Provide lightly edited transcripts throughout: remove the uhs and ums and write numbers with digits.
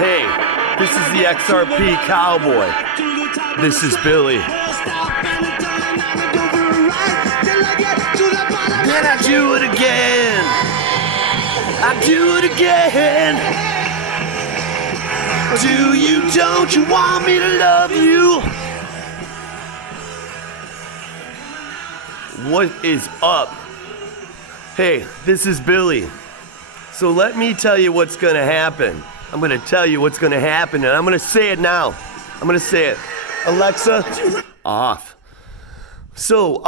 Hey, this is the XRP cowboy. This is Billy. Then I do it again. I do it again. Do you, don't you want me to love you? What is up? Hey, this is Billy. So let me tell you what's gonna happen. I'm gonna tell you what's gonna happen, and I'm gonna say it now. I'm gonna say it. Alexa, off. So,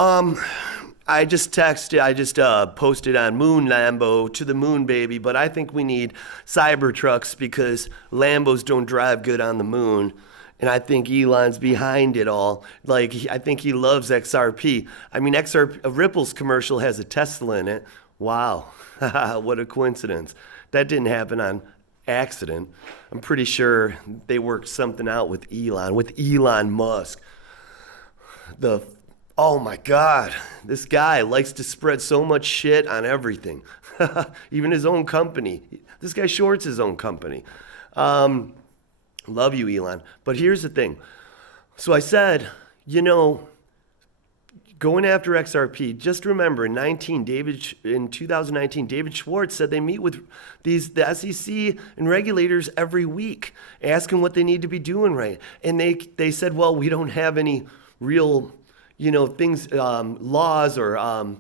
I just posted on Moon Lambo to the moon, baby, but I think we need Cybertrucks because Lambos don't drive good on the moon. And I think Elon's behind it all. Like, I think he loves XRP. I mean, Ripple's commercial has a Tesla in it. Wow, what a coincidence. That didn't happen on accident. I'm pretty sure they worked something out with Elon Musk. Oh my God, this guy likes to spread so much shit on everything. Even his own company. This guy shorts his own company. Love you, Elon. But here's the thing. So I said, going after XRP, just remember in 2019, David Schwartz said they meet with the SEC and regulators every week, asking what they need to be doing right. And they said, well, we don't have any real, things, laws or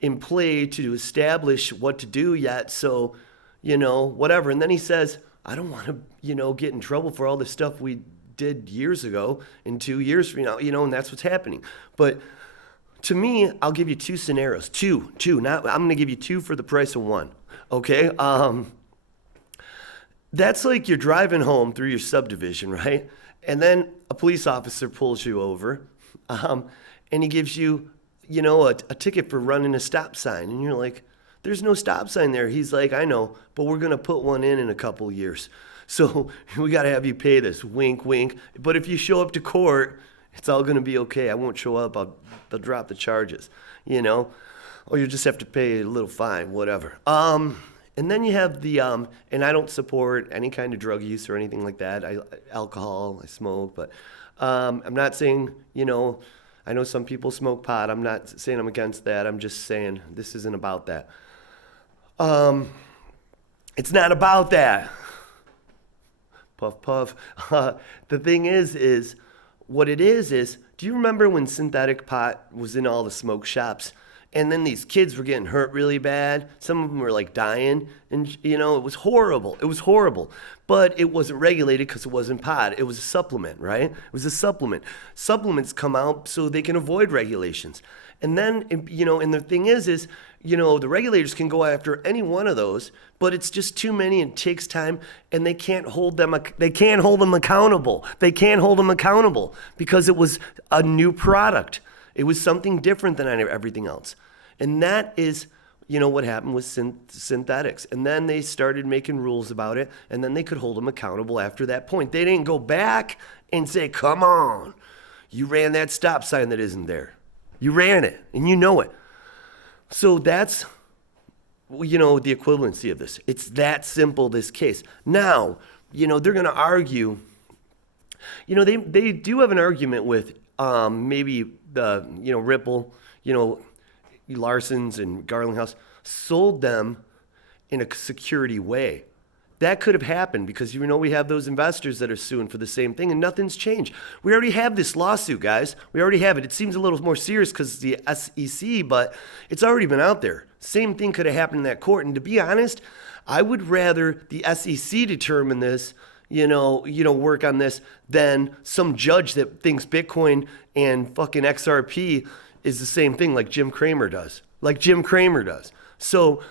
in play to establish what to do yet. So, whatever. And then he says, I don't want to, get in trouble for all the stuff we did years ago in 2 years from now, and that's what's happening. But to me, I'll give you two scenarios. Two. I'm going to give you two for the price of one. Okay? That's like you're driving home through your subdivision, right? And then a police officer pulls you over, and he gives you, a ticket for running a stop sign. And you're like, there's no stop sign there. He's like, I know, but we're going to put one in a couple years. So we got to have you pay this. Wink, wink. But if you show up to court, it's all going to be okay. I won't show up. They'll drop the charges, or you just have to pay a little fine, whatever. And then you have the, and I don't support any kind of drug use or anything like that. Alcohol, I smoke, but I'm not saying, I know some people smoke pot. I'm not saying I'm against that. I'm just saying this isn't about that. It's not about that. Puff, puff. The thing is what it is, do you remember when synthetic pot was in all the smoke shops? And then these kids were getting hurt really bad. Some of them were like dying. And, it was horrible. It was horrible. But it wasn't regulated because it wasn't pot. It was a supplement, right? It was a supplement. Supplements come out so they can avoid regulations. And then, and the thing is, the regulators can go after any one of those, but it's just too many and takes time, and they can't hold them accountable. They can't hold them accountable because it was a new product. It was something different than everything else. And that is, what happened with synthetics. And then they started making rules about it, and then they could hold them accountable after that point. They didn't go back and say, come on, you ran that stop sign that isn't there. You ran it, and you know it. So that's, the equivalency of this. It's that simple, this case. Now, they're going to argue, they do have an argument with maybe the, Ripple, Larson's and Garlinghouse sold them in a security way. That could have happened because, we have those investors that are suing for the same thing and nothing's changed. We already have this lawsuit, guys. We already have it. It seems a little more serious because it's the SEC, but it's already been out there. Same thing could have happened in that court. And to be honest, I would rather the SEC determine this, work on this than some judge that thinks Bitcoin and fucking XRP is the same thing like Jim Cramer does. So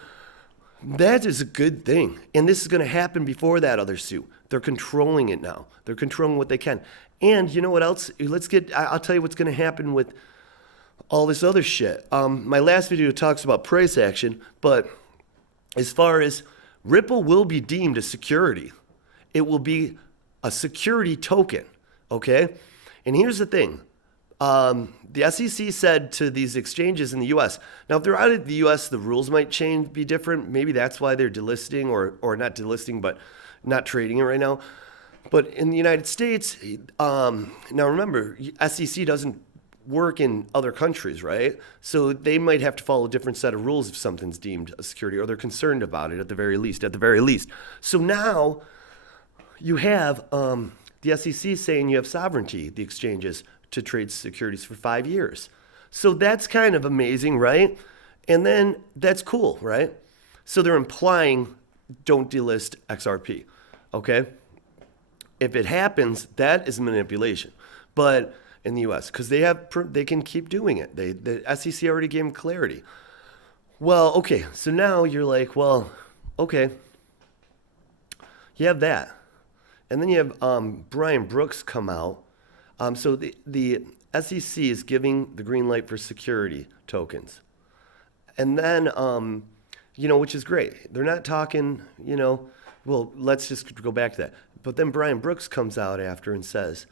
that is a good thing. And this is going to happen before that other suit. They're controlling it now. They're controlling what they can. And you know what else? I'll tell you what's going to happen with all this other shit. My last video talks about price action, but as far as Ripple will be deemed a security. It will be a security token, okay? And here's the thing. The SEC said to these exchanges in the U.S. Now, if they're out of the U.S., the rules might change, be different. Maybe that's why they're delisting or not delisting, but not trading it right now. But in the United States, now remember, SEC doesn't work in other countries, right? So they might have to follow a different set of rules if something's deemed a security, or they're concerned about it at the very least. At the very least. So now you have the SEC saying you have sovereignty, the exchanges, to trade securities for 5 years. So that's kind of amazing, right? And then that's cool, right? So they're implying don't delist XRP, okay? If it happens, that is manipulation. But in the U.S., because they can keep doing it. The SEC already gave them clarity. Well, okay, so now you're like, well, okay, you have that. And then you have Brian Brooks come out. So the SEC is giving the green light for security tokens. And then, which is great. They're not talking, well, let's just go back to that. But then Brian Brooks comes out after and says,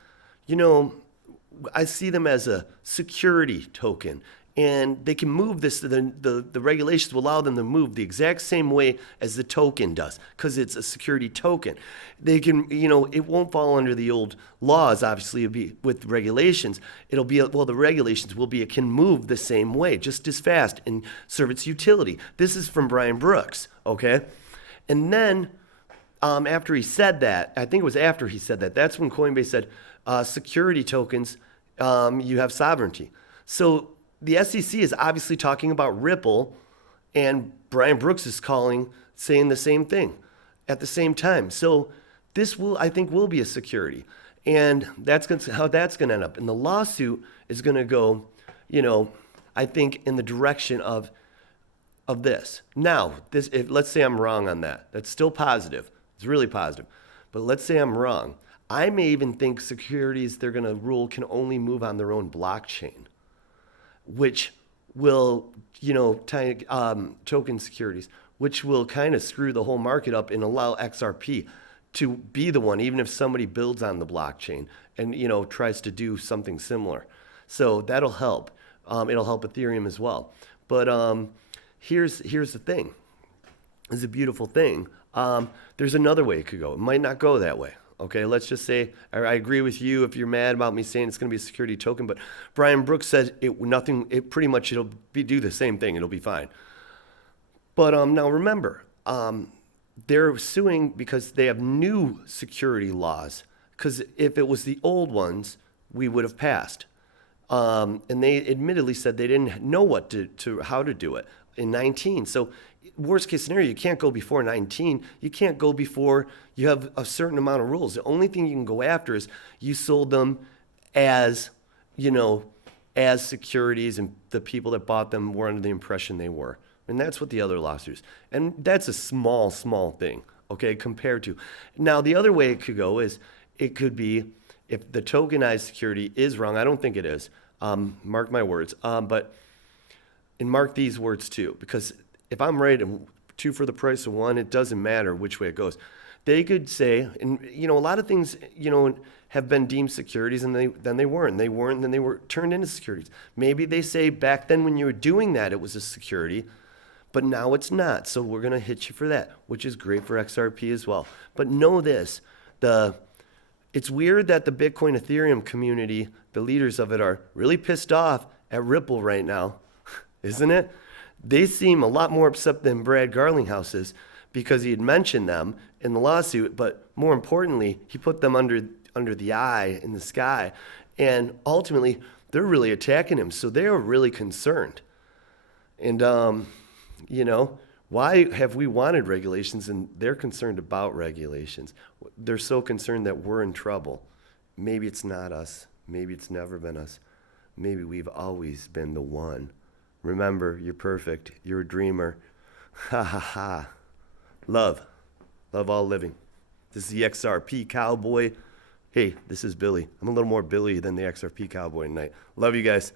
I see them as a security token. And they can move this, the regulations will allow them to move the exact same way as the token does, because it's a security token. They can, it won't fall under the old laws, obviously, it'll be with regulations. It'll be, the regulations will be, it can move the same way, just as fast and serve its utility. This is from Brian Brooks, okay? And then, after he said that, I think it was after he said that, that's when Coinbase said, security tokens, you have sovereignty. So the SEC is obviously talking about Ripple, and Brian Brooks is saying the same thing at the same time. So this I think, will be a security. And that's how that's going to end up. And the lawsuit is going to go, I think, in the direction of this. Now, let's say I'm wrong on that. That's still positive. It's really positive. But let's say I'm wrong. I may even think securities they're going to rule can only move on their own blockchain, which will, token securities, which will kind of screw the whole market up and allow XRP to be the one, even if somebody builds on the blockchain and, tries to do something similar. So that'll help. It'll help Ethereum as well. But here's the thing. It's a beautiful thing. There's another way it could go. It might not go that way. Okay, let's just say I agree with you if you're mad about me saying it's going to be a security token, but Brian Brooks said pretty much it'll do the same thing. It'll be fine. But now remember, they're suing because they have new security laws. Because if it was the old ones, we would have passed. And they admittedly said they didn't know how to do it in 19. So worst case scenario, you can't go before 19. You can't go before you have a certain amount of rules. The only thing you can go after is you sold them as, as securities, and the people that bought them were under the impression they were. And that's what the other lawsuits. And that's a small thing, okay, compared to. Now, the other way it could go is it could be if the tokenized security is wrong. I don't think it is. Mark my words. And mark these words too, because if I'm right and 2 for the price of 1, it doesn't matter which way it goes. They could say, and a lot of things, have been deemed securities, and then they weren't. They weren't, and then they were turned into securities. Maybe they say back then when you were doing that, it was a security, but now it's not. So we're going to hit you for that, which is great for XRP as well. But know this, it's weird that the Bitcoin Ethereum community, the leaders of it, are really pissed off at Ripple right now, isn't it? They seem a lot more upset than Brad Garlinghouse is, because he had mentioned them in the lawsuit, but more importantly, he put them under the eye in the sky, and ultimately, they're really attacking him, so they are really concerned. And, why have we wanted regulations, and they're concerned about regulations? They're so concerned that we're in trouble. Maybe it's not us. Maybe it's never been us. Maybe we've always been the one. Remember, you're perfect. You're a dreamer. Ha ha ha. Love all living. This is the XRP Cowboy. Hey, this is Billy. I'm a little more Billy than the XRP Cowboy tonight. Love you guys.